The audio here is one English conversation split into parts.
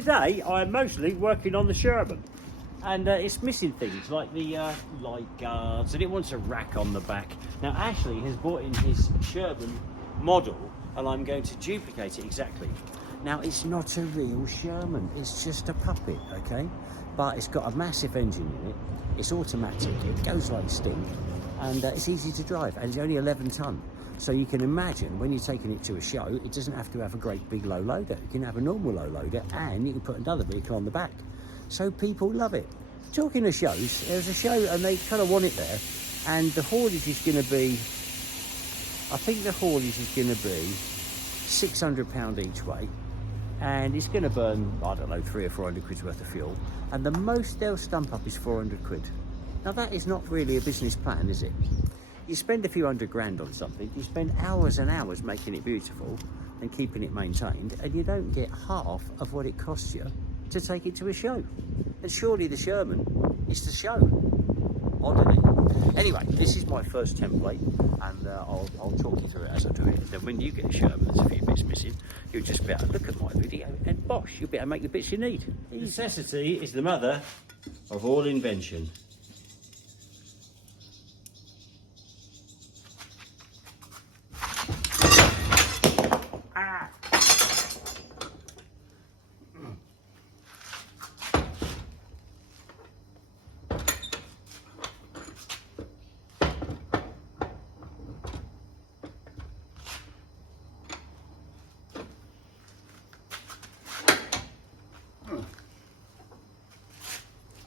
today I'm mostly working on the Sherman, and it's missing things like the light guards, and it wants a rack on the back. Now Ashley has brought in his Sherman model, and I'm going to duplicate it exactly. Now it's not a real Sherman, it's just a puppet, okay? But it's got a massive engine in it, it's automatic, it goes like stink, and it's easy to drive, and it's only 11 tonne. So you can imagine when you're taking it to a show, it doesn't have to have a great big low loader. You can have a normal low loader, and you can put another vehicle on the back. So people love it. Talking of shows, there's a show and they kind of want it there, and the haulage is going to be, I think the haulage is going to be £600 each way, and it's going to burn, I don't know, 300 or 400 quid's worth of fuel, and the most they'll stump up is 400 quid. Now that is not really a business plan, is it? You spend a few hundred grand on something, you spend hours and hours making it beautiful and keeping it maintained, and you don't get half of what it costs you to take it to a show. And surely the Sherman is the show. Odd, isn't it? Anyway, this is my first template, and I'll talk you through it as I do it. Then when you get a Sherman, there's a few bits missing, you'll just be able to look at my video and bosh, you'll be able to make the bits you need. Necessity is the mother of all invention.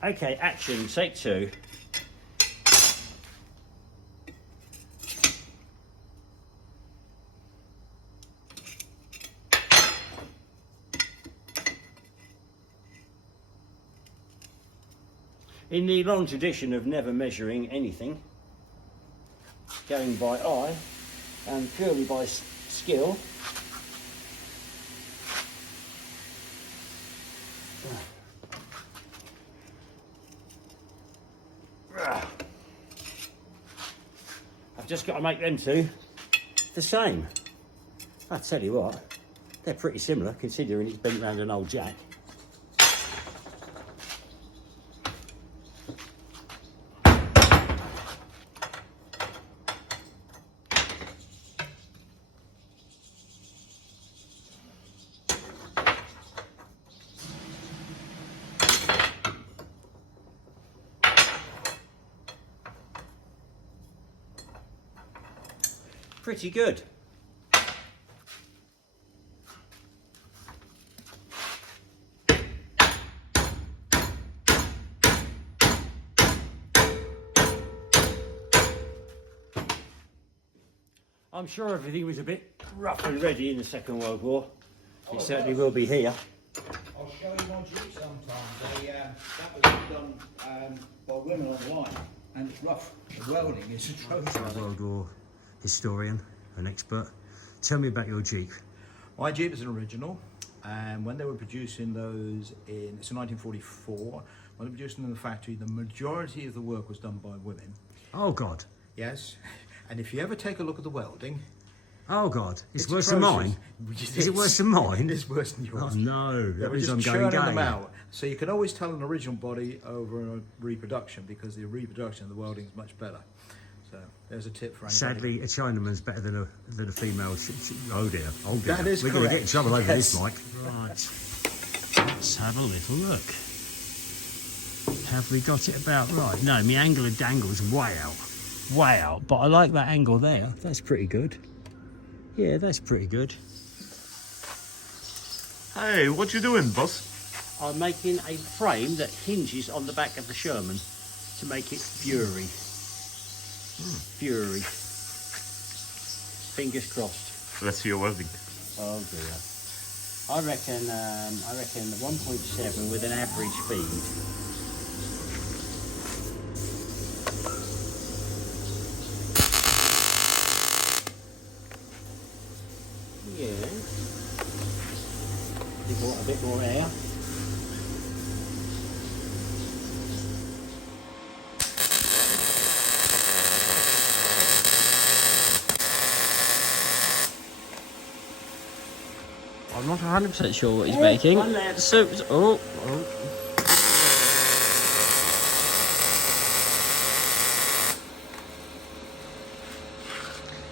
Okay, action, take two. In the long tradition of never measuring anything, going by eye and purely by skill, I've just got to make them two the same. I tell you what, they're pretty similar considering it's bent round an old jack. Pretty good. I'm sure everything was a bit rough and ready in the Second World War. It certainly will be here. I'll show you my Jeep sometimes. That was done by women online, and it's rough. The welding is atrocious. World War historian, an expert. Tell me about your Jeep. My Jeep is an original, and when they were producing those it's in 1944, when they were producing in the factory, the majority of the work was done by women. Oh God. Yes, and if you ever take a look at the welding, oh God, it's worse than mine. Is it worse than mine? It's worse than yours. Oh no, that means I'm going churning them gay. out. So you can always tell an original body over a reproduction, because the reproduction of the welding is much better. So there's a tip for anybody. Sadly, a Chinaman's better than a female. Oh dear, oh dear. That is We're going to get in trouble over Yes. this, Mike. Right, let's have a little look. Have we got it about right? No, my angle of dangle's way out. But I like that angle there. That's pretty good. Yeah, that's pretty good. Hey, what you doing, boss? I'm making a frame that hinges on the back of the Sherman to make it fury. Fury. Fingers crossed. Let's see your welding. Oh dear. I reckon 1.7 with an average speed. Yeah. A bit more air. I'm not 100% sure what he's making. So, oh.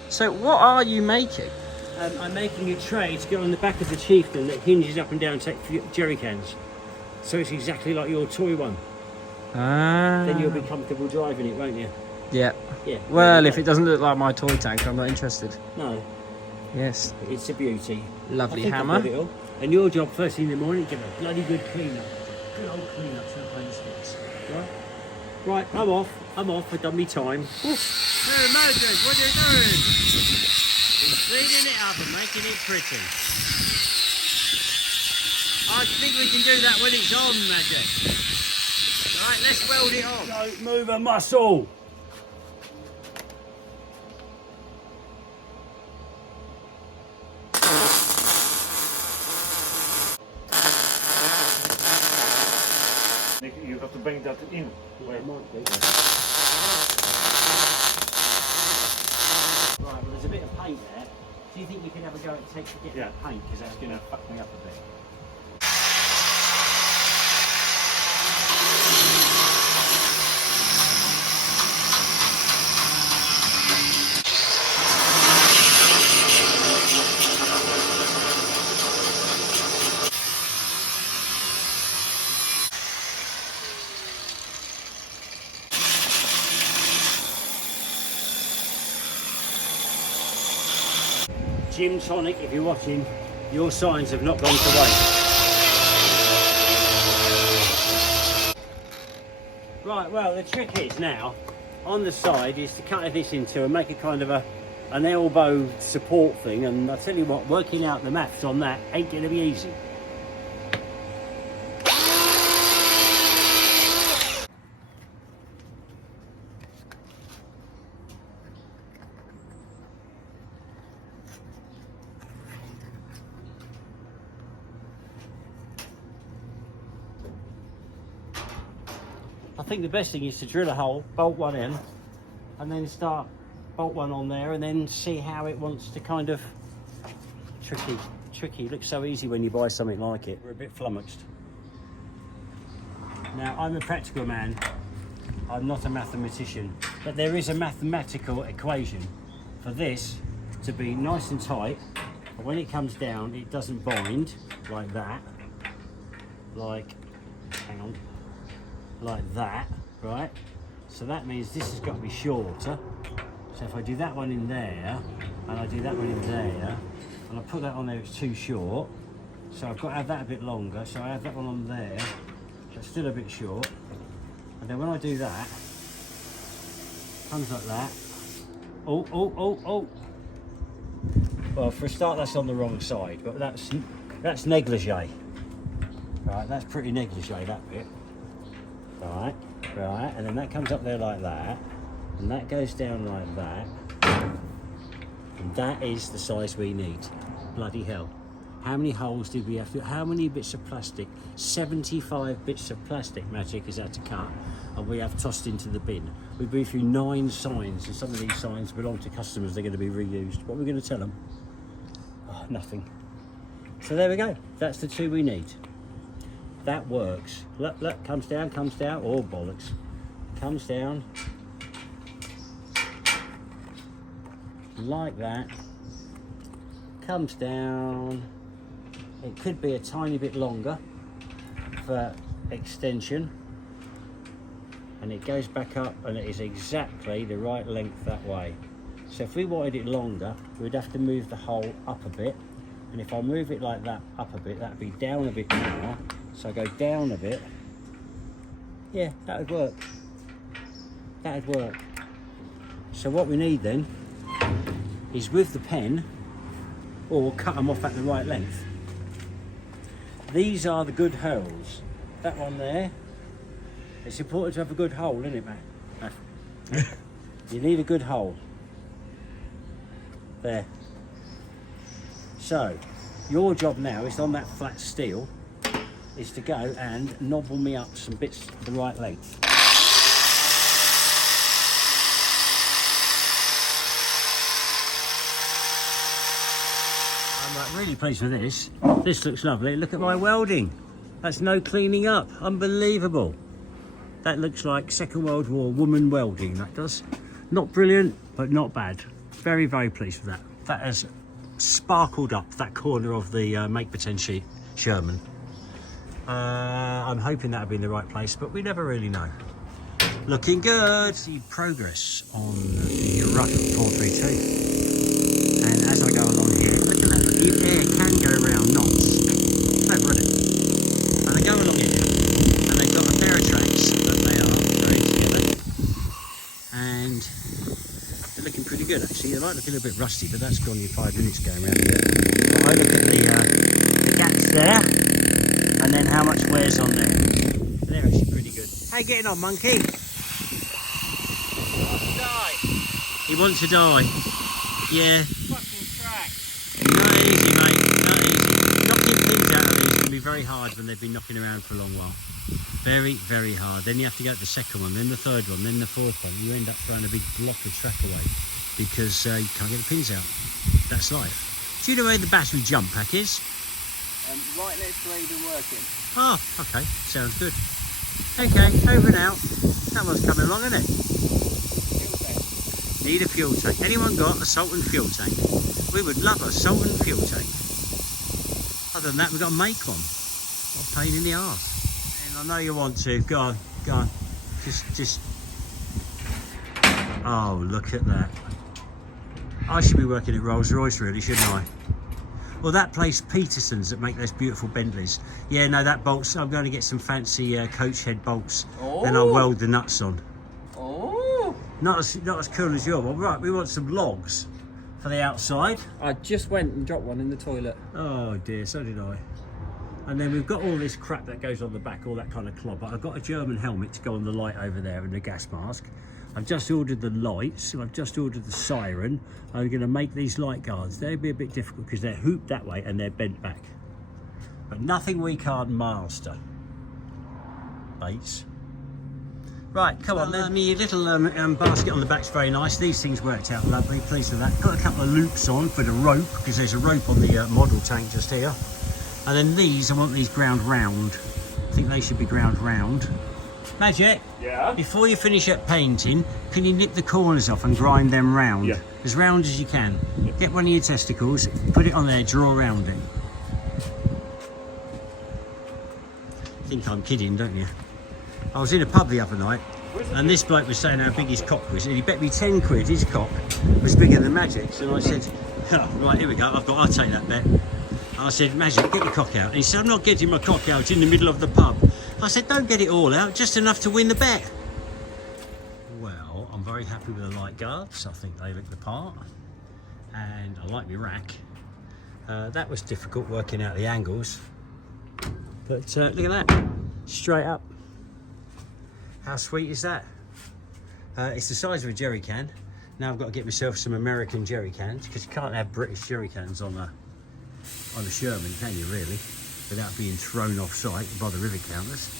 So what are you making? I'm making a tray to go on the back of the chieftain that hinges up and down to take jerry cans. So it's exactly like your toy one. Ah. Then you'll be comfortable driving it, won't you? Yeah. Yeah. Well, if it doesn't look like my toy tank, I'm not interested. No, Yes. it's a beauty. Lovely I think hammer. I've got it all. And your job first thing in the morning, give a bloody good clean up. Good old clean up to the plane sticks. Right? Right, I'm off. I've done me time. Hey, Magic, what are you doing? Been cleaning it up and making it pretty. I think we can do that when it's on, Magic. Right, let's weld it on. Don't move a muscle. You have to bring that in. Where it might be. Right, well there's a bit of paint there. Do you think you can have a go at getting that paint? Because that's going to fuck me up a bit. Gym Tonic, if you're watching, your signs have not gone to waste. Right, well the trick is now, on the side, is to cut this into and make a kind of an elbow support thing, and I tell you what, working out the maths on that ain't going to be easy. I think the best thing is to drill a hole, bolt one in, and then bolt one on there, and then see how it wants to kind of... Tricky. It looks so easy when you buy something like it. We're a bit flummoxed. Now, I'm a practical man. I'm not a mathematician, but there is a mathematical equation for this to be nice and tight, but when it comes down, it doesn't bind like that. Hang on. Like that, right? So that means this has got to be shorter. So if I do that one in there, and I do that one in there, and I put that on there, it's too short. So I've got to have that a bit longer. So I have that one on there, that's still a bit short. And then when I do that, it comes like that. Oh. Well, for a start, that's on the wrong side, but that's negligee. Right, that's pretty negligee, that bit. Right, and then that comes up there like that, and that goes down like that, and that is the size we need. Bloody hell. How many holes did we have to, how many bits of plastic? 75 bits of plastic Magic has had to cut, and we have tossed into the bin. We've been through 9 signs, and some of these signs belong to customers, they're going to be reused. What are we going to tell them? Oh, nothing. So there we go, that's the 2 we need. That works. Look, comes down. Oh, bollocks. Comes down. Like that. Comes down. It could be a tiny bit longer for extension. And it goes back up, and it is exactly the right length that way. So if we wanted it longer, we'd have to move the hole up a bit. And if I move it like that up a bit, that'd be down a bit more. So I go down a bit. Yeah, that would work. That would work. So what we need then is with the pen, or cut them off at the right length. These are the good holes. That one there. It's important to have a good hole, isn't it, man? You need a good hole. There. So, your job now is on that flat steel, is to go and nobble me up some bits the right length. Right, really pleased with this. This looks lovely. Look at my welding. That's no cleaning up. Unbelievable. That looks like Second World War woman welding, that does. Not brilliant, but not bad. Very, very pleased with that. That has sparkled up that corner of the make pretend sheet Sherman. I'm hoping that'll be in the right place, but we never really know. Looking good. See progress on the rough 432. And as I go along here, look at that, the air can go around knots. Clever, isn't it? And they go along here, and they've got a pair of tracks that they are putting together. And they're looking pretty good, actually. They might look a little bit rusty, but that's gone in 5 minutes going around here. But I look at the gaps there, and then how much wears on there. They're actually pretty good. How you getting on, monkey? He wants to die. Yeah. Fucking track. Not easy, mate. Not easy. Knocking pins out of these can be very hard when they've been knocking around for a long while. Very, very hard. Then you have to go to the second one, then the third one, then the fourth one. You end up throwing a big block of track away because you can't get the pins out. That's life. Do you know where the battery jump pack is? Right next to where you've been working. Oh, okay. Sounds good. Okay, over and out. That one's coming along, isn't it? Need a fuel tank. Anyone got a salt and fuel tank? We would love a salt and fuel tank. Other than that, we've got to make one. What a pain in the arse. And I know you want to. Go on, go on. Just. Oh, look at that. I should be working at Rolls-Royce, really, shouldn't I? Well, that place, Peterson's, that make those beautiful Bentleys. Yeah, no, that bolts. I'm going to get some fancy coach head bolts. Oh. Then I'll weld the nuts on. Oh. Not as cool as your one. Right, we want some logs for the outside. I just went and dropped one in the toilet. Oh dear, so did I. And then we've got all this crap that goes on the back, all that kind of clobber. I've got a German helmet to go on the light over there and the gas mask. I've just ordered the lights, I've just ordered the siren. I'm going to make these light guards. They'll be a bit difficult because they're hooped that way and they're bent back. But nothing we can't master. Bates. Right, come on then. My little basket on the back's very nice. These things worked out lovely, pleased with that. Got a couple of loops on for the rope, because there's a rope on the model tank just here. And then these, I want these ground round. I think they should be ground round. Magic, Yeah? before you finish up painting, can you nip the corners off and grind them round? Yeah. As round as you can. Yeah. Get one of your testicles, put it on there, draw around it. Think I'm kidding, don't you? I was in a pub the other night and this bloke was saying how big his cock was, and he bet me 10 quid his cock was bigger than Magic's, and I said, oh, right, here we go, I'll take that bet. I said, Magic, get your cock out. And he said, I'm not getting my cock out in the middle of the pub. I said, don't get it all out, just enough to win the bet. Well, I'm very happy with the light guards. I think they look the part, and I like my rack. That was difficult working out the angles, but look at that, straight up. How sweet is that? It's the size of a jerry can. Now I've got to get myself some American jerry cans, because you can't have British jerry cans on a Sherman, can you really? Without being thrown off site by the river counters.